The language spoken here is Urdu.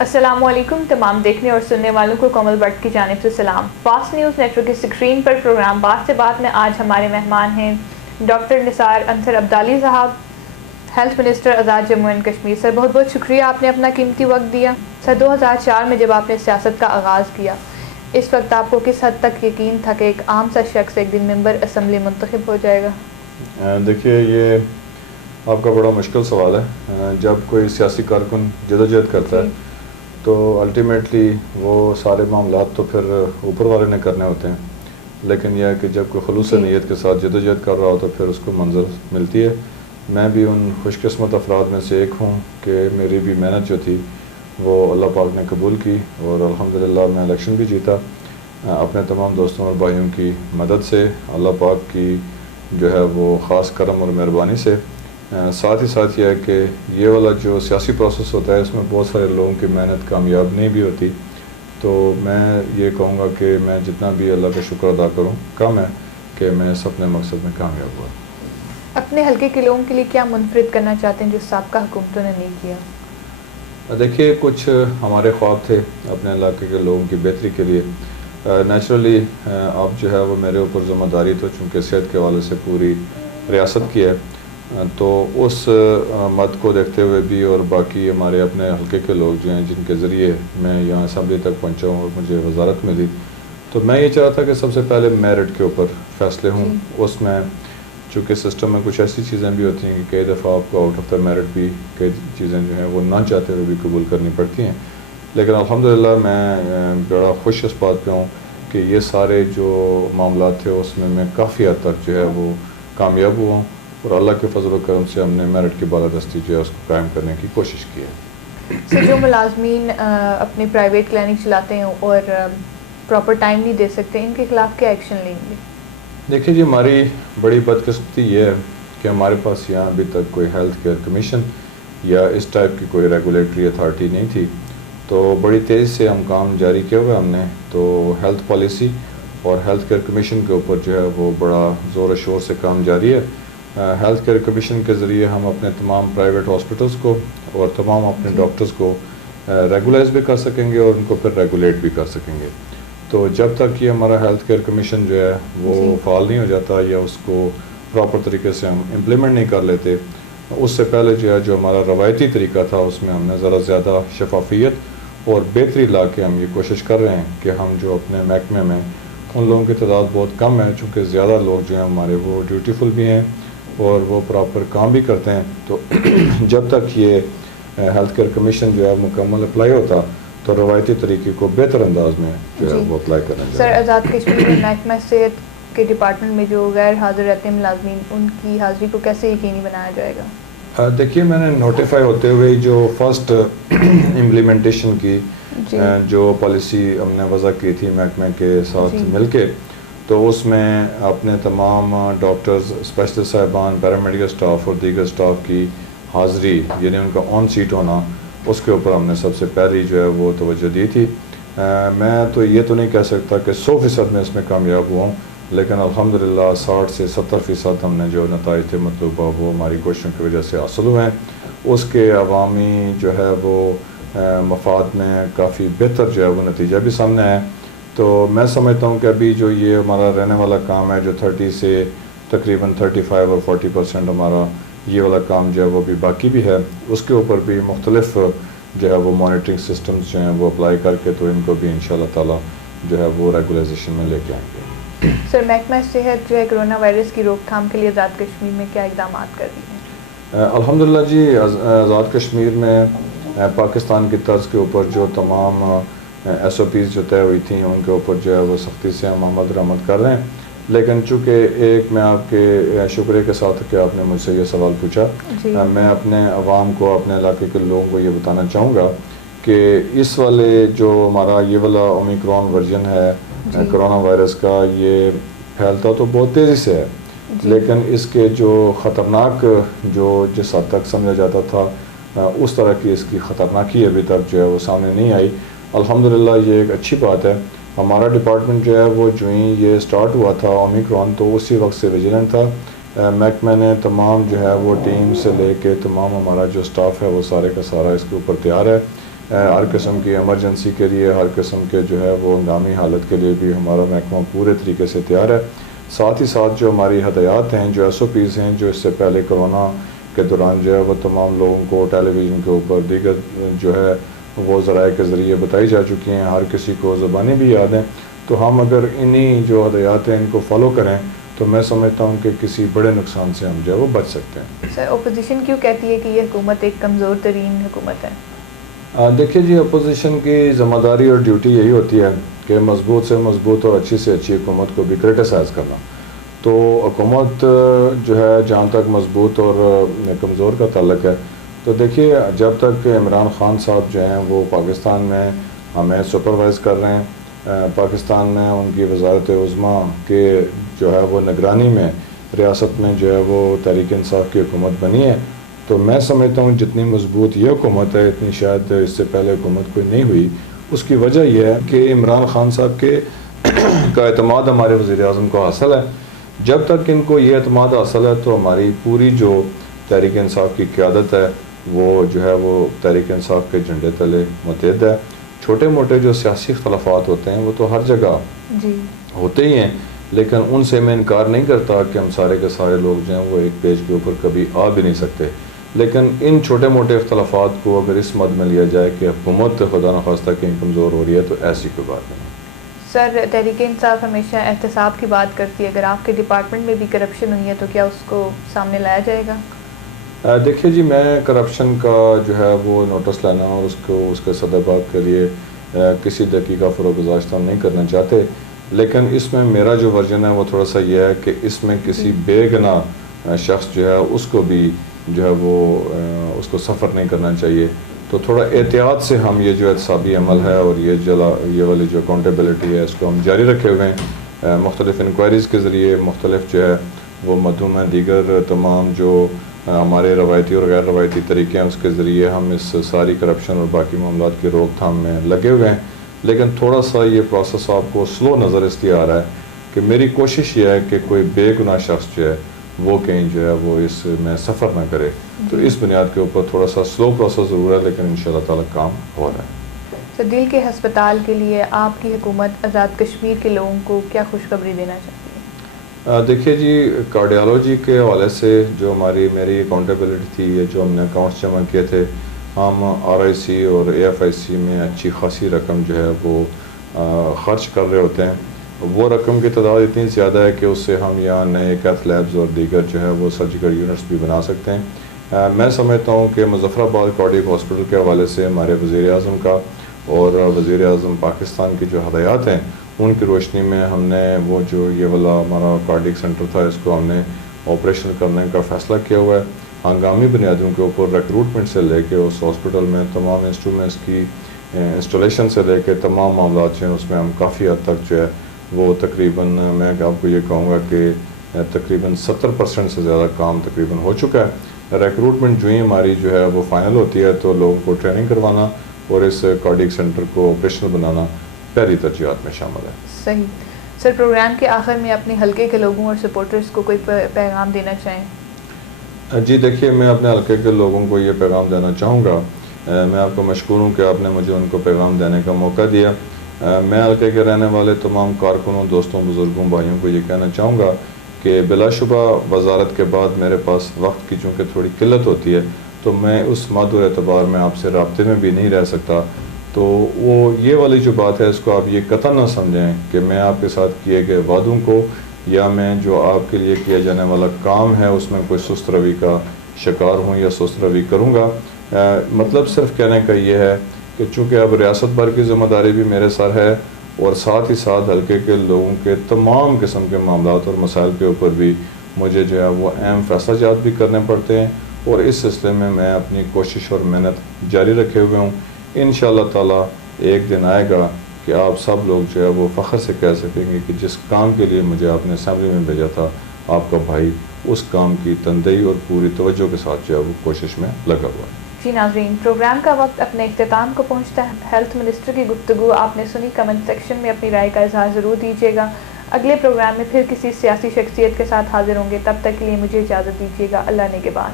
السلام علیکم تمام دیکھنے اور سننے والوں کو کومل بٹ کی جانب سے سلام۔ فاسٹ نیوز نیٹ ورک کی اسکرین پر پروگرام بات سے بات میں آج ہمارے مہمان ہیں doctor Nisar Ansar Abdali Sahab, health minister Azad Jammu and Kashmir. Sir بہت بہت شکریہ، آپ نے اپنا قیمتی وقت دیا۔ سر 2004 میں جب آپ نے سیاست کا آغاز کیا، اس وقت آپ کو کس حد تک یقین تھا کہ ایک عام سا شخص ایک دن ممبر اسمبلی منتخب ہو جائے گا؟ دیکھیے، یہ آپ کا بڑا مشکل سوال ہے۔ جب کوئی سیاسی کارکن جدوجہد کرتا ہے تو الٹیمیٹلی وہ سارے معاملات تو پھر اوپر والے نے کرنے ہوتے ہیں، لیکن یہ ہے کہ جب کوئی خلوص نیت کے ساتھ جدوجہد کر رہا ہو تو پھر اس کو منزل ملتی ہے۔ میں بھی ان خوش قسمت افراد میں سے ایک ہوں کہ میری بھی محنت جو تھی وہ اللہ پاک نے قبول کی، اور الحمدللہ میں الیکشن بھی جیتا اپنے تمام دوستوں اور بھائیوں کی مدد سے، اللہ پاک کی جو ہے وہ خاص کرم اور مہربانی سے۔ ساتھ ہی ساتھ یہ ہے کہ یہ والا جو سیاسی پروسیس ہوتا ہے اس میں بہت سارے لوگوں کی محنت کامیاب نہیں بھی ہوتی، تو میں یہ کہوں گا کہ میں جتنا بھی اللہ کا شکر ادا کروں کم ہے کہ میں اس اپنے مقصد میں کامیاب ہوا۔ اپنے حلقے کے لوگوں کے لیے کیا منفرد کرنا چاہتے ہیں جو سابقہ حکومتوں نے نہیں کیا؟ دیکھیے، کچھ ہمارے خواب تھے اپنے علاقے کے لوگوں کی بہتری کے لیے۔ نیچرلی اب جو ہے وہ میرے اوپر ذمہ داری تو چونکہ صحت کے حوالے سے پوری ریاست کی ہے، تو اس مد کو دیکھتے ہوئے بھی اور باقی ہمارے اپنے حلقے کے لوگ جو ہیں جن کے ذریعے میں یہاں اسمبلی تک پہنچا ہوں اور مجھے وزارت ملی، تو میں یہ چاہتا تھا کہ سب سے پہلے میرٹ کے اوپر فیصلے ہوں۔ اس میں چونکہ سسٹم میں کچھ ایسی چیزیں بھی ہوتی ہیں کہ کئی دفعہ آپ کو آؤٹ آف دا میرٹ بھی کئی چیزیں جو ہیں وہ نہ چاہتے ہوئے بھی قبول کرنی پڑتی ہیں، لیکن الحمدللہ میں بڑا خوش اس بات پہ ہوں کہ یہ سارے جو معاملات تھے اس میں کافی حد تک جو ہے وہ کامیاب ہوا ہوں، اور اللہ کے فضل و کرم سے ہم نے میرٹ کی بالادستی جو ہے اس کو قائم کرنے کی کوشش کی ہے۔ سر، جو ملازمین اپنے پرائیویٹ کلینک چلاتے ہیں اور پراپر ٹائم نہیں دے سکتے، ان کے خلاف کیا ایکشن لیں گے؟ دیکھیے جی، ہماری بڑی بدقسمتی یہ ہے کہ ہمارے پاس یہاں ابھی تک کوئی ہیلتھ کیئر کمیشن یا اس ٹائپ کی کوئی ریگولیٹری اتھارٹی نہیں تھی، تو بڑی تیزی سے ہم کام جاری کیا ہوا ہم نے، تو ہیلتھ پالیسی اور ہیلتھ کیئر کمیشن کے اوپر جو ہے وہ بڑا زور و شور سے کام جاری ہے۔ ہیلتھ کیئر کمیشن کے ذریعے ہم اپنے تمام پرائیویٹ ہاسپٹلس کو اور تمام اپنے ڈاکٹرز کو ریگولائز بھی کر سکیں گے اور ان کو پھر ریگولیٹ بھی کر سکیں گے۔ تو جب تک یہ ہمارا ہیلتھ کیئر کمیشن جو ہے وہ فعال نہیں ہو جاتا یا اس کو پراپر طریقے سے ہم امپلیمنٹ نہیں کر لیتے، اس سے پہلے جو ہے جو ہمارا روایتی طریقہ تھا اس میں ہم نے ذرا زیادہ شفافیت اور بہتری لا کے ہم یہ کوشش کر رہے ہیں کہ ہم جو اپنے محکمے میں ان لوگوں کی تعداد بہت کم ہے، چونکہ زیادہ لوگ جو ہیں ہمارے وہ ڈیوٹیفل بھی ہیں اور وہ پراپر کام بھی کرتے ہیں، تو جب تک یہ ہیلتھ کیئر کمیشن جو ہے مکمل اپلائی ہوتا تو روایتی طریقے کو بہتر انداز میں جو ہے وہ اپلائی کرنا چاہیے۔ سر، آزاد کشمیر میں محکمہ صحت کے ڈپارٹمنٹ میں جو غیر حاضر رہتے ہیں ملازمین، ان کی حاضری کو کیسے یقینی بنایا جائے گا؟ دیکھیے، میں نے نوٹیفائی ہوتے ہوئے جو فرسٹ امپلیمنٹیشن کی جو پالیسی ہم نے وضع کی تھی محکمے کے ساتھ مل کے، تو اس میں اپنے تمام ڈاکٹرز، اسپیشلسٹ صاحبان، پیرامیڈیکل اسٹاف اور دیگر اسٹاف کی حاضری، یعنی ان کا آن سیٹ ہونا، اس کے اوپر ہم نے سب سے پہلی جو ہے وہ توجہ دی تھی۔ میں تو یہ تو نہیں کہہ سکتا کہ 100% میں اس میں کامیاب ہوا ہوں، لیکن الحمدللہ 60 سے 70% ہم نے جو نتائج تھے مطلوبہ وہ ہماری کوششوں کی وجہ سے حاصل ہوئے ہیں۔ اس کے عوامی جو ہے وہ مفاد میں کافی بہتر جو ہے وہ نتیجہ بھی سامنے ہے۔ تو میں سمجھتا ہوں کہ ابھی جو یہ ہمارا رہنے والا کام ہے جو 30 سے تقریباً 35 اور 40% ہمارا یہ والا کام جو ہے وہ بھی باقی بھی ہے، اس کے اوپر بھی مختلف جو ہے وہ مانیٹرنگ سسٹمز جو ہیں وہ اپلائی کر کے تو ان کو بھی انشاءاللہ تعالی جو ہے وہ ریگولائزیشن میں لے کے آئیں گے۔ سر، محکمہ صحت جو ہے کرونا وائرس کی روک تھام کے لیے آزاد کشمیر میں کیا اقدامات کر رہی ہیں؟ الحمدللہ جی، آزاد کشمیر میں پاکستان کی طرز کے اوپر جو تمام SOPs جو طے ہوئی تھیں ان کے اوپر جو ہے وہ سختی سے ہم عمل درآمد کر رہے ہیں، لیکن چونکہ ایک میں آپ کے شکریہ کے ساتھ کہ آپ نے مجھ سے یہ سوال پوچھا، میں اپنے عوام کو، اپنے علاقے کے لوگوں کو یہ بتانا چاہوں گا کہ اس والے جو ہمارا یہ والا اومیکرون ورژن ہے کرونا وائرس کا، یہ پھیلتا تو بہت تیزی سے ہے، لیکن اس کے جو خطرناک جو جس حد تک سمجھا جاتا تھا اس طرح کی اس کی خطرناکی ابھی تک جو ہے وہ سامنے نہیں آئی۔ الحمدللہ یہ ایک اچھی بات ہے۔ ہمارا ڈپارٹمنٹ جو ہے وہ جو ہی یہ سٹارٹ ہوا تھا اومیکرون تو اسی وقت سے ویجیلنٹ تھا۔ محکمہ نے تمام جو ہے وہ ٹیم سے لے کے تمام ہمارا جو سٹاف ہے وہ سارے کا سارا اس کے اوپر تیار ہے ہر قسم کی ایمرجنسی کے لیے، ہر قسم کے جو ہے وہ ہنگامی حالت کے لیے بھی ہمارا محکمہ پورے طریقے سے تیار ہے. ساتھ ہی ساتھ جو ہماری ہدایات ہیں، جو SOPs ہیں، جو اس سے پہلے کرونا کے دوران جو ہے وہ تمام لوگوں کو ٹیلی ویژن کے اوپر دیگر جو ہے وہ ذرائع کے ذریعے بتائی جا چکی ہیں، ہر کسی کو زبانی بھی یاد ہیں. تو ہم اگر انہی جو ہدایات ہیں ان کو فالو کریں تو میں سمجھتا ہوں کہ کسی بڑے نقصان سے ہم جو ہے وہ بچ سکتے ہیں. سر اپوزیشن کیوں کہتی ہے کہ یہ حکومت ایک کمزور ترین حکومت ہے؟ دیکھیے جی، اپوزیشن کی ذمہ داری اور ڈیوٹی یہی ہوتی ہے کہ مضبوط سے مضبوط اور اچھی سے اچھی حکومت کو بھی کرٹیسائز کرنا. تو حکومت جو ہے جہاں تک مضبوط اور کمزور کا تعلق ہے، تو دیکھیے جب تک عمران خان صاحب جو ہیں وہ پاکستان میں ہمیں سپروائز کر رہے ہیں، پاکستان میں ان کی وزارت عظمیٰ کے جو ہے وہ نگرانی میں ریاست میں جو ہے وہ تحریک انصاف کی حکومت بنی ہے، تو میں سمجھتا ہوں جتنی مضبوط یہ حکومت ہے اتنی شاید اس سے پہلے حکومت کوئی نہیں ہوئی. اس کی وجہ یہ ہے کہ عمران خان صاحب کے کا اعتماد ہمارے وزیر اعظم کو حاصل ہے. جب تک ان کو یہ اعتماد حاصل ہے تو ہماری پوری جو تحریک انصاف کی قیادت ہے وہ جو ہے وہ تحریک انصاف کے جھنڈے تلے متحد ہے. چھوٹے موٹے جو سیاسی اختلافات ہوتے ہیں وہ تو ہر جگہ ہوتے ہی ہیں، لیکن ان سے میں انکار نہیں کرتا کہ ہم سارے کے سارے لوگ جو ہیں وہ ایک پیج کے اوپر کبھی آ بھی نہیں سکتے. لیکن ان چھوٹے موٹے اختلافات کو اگر اس مد میں لیا جائے کہ حکومت خدا نخواستہ کہیں کمزور ہو رہی ہے تو ایسی کوئی بات نہیں. سر تحریک انصاف ہمیشہ احتساب کی بات کرتی ہے، اگر آپ کے ڈپارٹمنٹ میں بھی کرپشن ہوئی ہے تو کیا اس کو سامنے لایا جائے گا؟ دیکھیے جی، میں کرپشن کا جو ہے وہ نوٹس لینا اور اس کے سدباب کے لیے کسی دقیقہ فروغ گزاشتہ نہیں کرنا چاہتے، لیکن اس میں میرا جو ورژن ہے وہ تھوڑا سا یہ ہے کہ اس میں کسی بے گناہ شخص جو ہے اس کو بھی جو ہے وہ اس کو سفر نہیں کرنا چاہیے. تو تھوڑا احتیاط سے ہم یہ جو احتسابی عمل ہے اور یہ والی جو اکاؤنٹیبلٹی ہے اس کو ہم جاری رکھے ہوئے ہیں. مختلف انکوائریز کے ذریعے، مختلف جو ہے وہ مدعو میں دیگر تمام جو ہمارے روایتی اور غیر روایتی طریقے ہیں اس کے ذریعے ہم اس ساری کرپشن اور باقی معاملات کی روک تھام میں لگے ہوئے ہیں. لیکن تھوڑا سا یہ پروسیس آپ کو سلو نظر اس لیے آ رہا ہے کہ میری کوشش یہ ہے کہ کوئی بے گناہ شخص جو ہے وہ کہیں جو ہے وہ اس میں سفر نہ کرے. تو اس بنیاد کے اوپر تھوڑا سا سلو پروسیس ضرور ہے، لیکن انشاءاللہ تعالی کام ہو رہا ہے. سر دل کے ہسپتال کے لیے آپ کی حکومت آزاد کشمیر کے لوگوں کو کیا خوشخبری دینا چاہتی ہے؟ دیکھیے جی، کارڈیالوجی کے حوالے سے جو میری اکاؤنٹیبلٹی تھی، جو ہم نے اکاؤنٹس جمع کیے تھے، ہم RIC اور AFIC میں اچھی خاصی رقم جو ہے وہ خرچ کر رہے ہوتے ہیں. وہ رقم کی تعداد اتنی زیادہ ہے کہ اس سے ہم یہاں نئے کیتھ لیبز اور دیگر جو ہے وہ سرجیکل یونٹس بھی بنا سکتے ہیں. میں سمجھتا ہوں کہ مظفر آباد کارڈیک ہاسپٹل کے حوالے سے ہمارے وزیر اعظم کا اور وزیر اعظم پاکستان کی جو ہدایات ہیں ان کی روشنی میں ہم نے وہ جو یہ والا ہمارا کارڈیک سینٹر تھا اس کو ہم نے آپریشن کرنے کا فیصلہ کیا ہوا ہے. ہنگامی بنیادوں کے اوپر ریکروٹمنٹ سے لے کے اس ہاسپٹل میں تمام انسٹرومنٹس کی انسٹالیشن سے لے کے تمام معاملات جو ہیں اس میں ہم کافی حد تک جو ہے وہ تقریباً میں آپ کو یہ کہوں گا کہ تقریباً 70% سے زیادہ کام تقریباً ہو چکا ہے. ریکروٹمنٹ جو ہی ہماری جو ہے وہ فائنل ہوتی ہے تو لوگوں کو ٹریننگ کروانا اور اس کارڈیک سینٹر کو آپریشنل بنانا پہلی ترجیحات میں شامل ہے. صحیح. سر پروگرام کے آخر میں اپنے حلقے کے لوگوں اور سپورٹرز کو کوئی پیغام دینا چاہیں؟ جی دیکھیے، میں اپنے حلقے کے لوگوں کو یہ پیغام دینا چاہوں گا. میں آپ کو مشکور ہوں کہ آپ نے مجھے ان کو پیغام دینے کا موقع دیا. میں حلقے کے رہنے والے تمام کارکنوں، دوستوں، بزرگوں، بھائیوں کو یہ کہنا چاہوں گا کہ بلا شبہ وزارت کے بعد میرے پاس وقت کی چونکہ تھوڑی قلت ہوتی ہے تو میں اس مد و اعتبار میں آپ سے رابطے میں بھی نہیں رہ سکتا. تو وہ یہ والی جو بات ہے اس کو آپ یہ قطعاً نہ سمجھیں کہ میں آپ کے ساتھ کیے گئے وعدوں کو یا میں جو آپ کے لیے کیا جانے والا کام ہے اس میں کوئی سست روی کا شکار ہوں یا سست روی کروں گا. مطلب صرف کہنے کا یہ ہے کہ چونکہ اب ریاست بھر کی ذمہ داری بھی میرے سر ہے اور ساتھ ہی ساتھ حلقے کے لوگوں کے تمام قسم کے معاملات اور مسائل کے اوپر بھی مجھے جو ہے وہ اہم فیصلہ جات بھی کرنے پڑتے ہیں اور اس سلسلے میں اپنی کوشش اور محنت جاری رکھے ہوئے ہوں. انشاءاللہ تعالی ایک دن آئے گا کہ آپ سب لوگ جو ہے وہ فخر سے کہہ سکیں گے کہ جس کام کے لیے مجھے آپ نے اسمبلی میں بھیجا تھا آپ کا بھائی اس کام کی تندہی اور پوری توجہ کے ساتھ جو ہے وہ کوشش میں لگا ہوا ہے. جی ناظرین، پروگرام کا وقت اپنے اختتام کو پہنچتا ہے. ہیلتھ منسٹر کی گفتگو آپ نے سنی. کمنٹ سیکشن میں اپنی رائے کا اظہار ضرور دیجیے گا. اگلے پروگرام میں پھر کسی سیاسی شخصیت کے ساتھ حاضر ہوں گے. تب تک کے لیے مجھے اجازت دیجیے گا. اللہ نگہبان.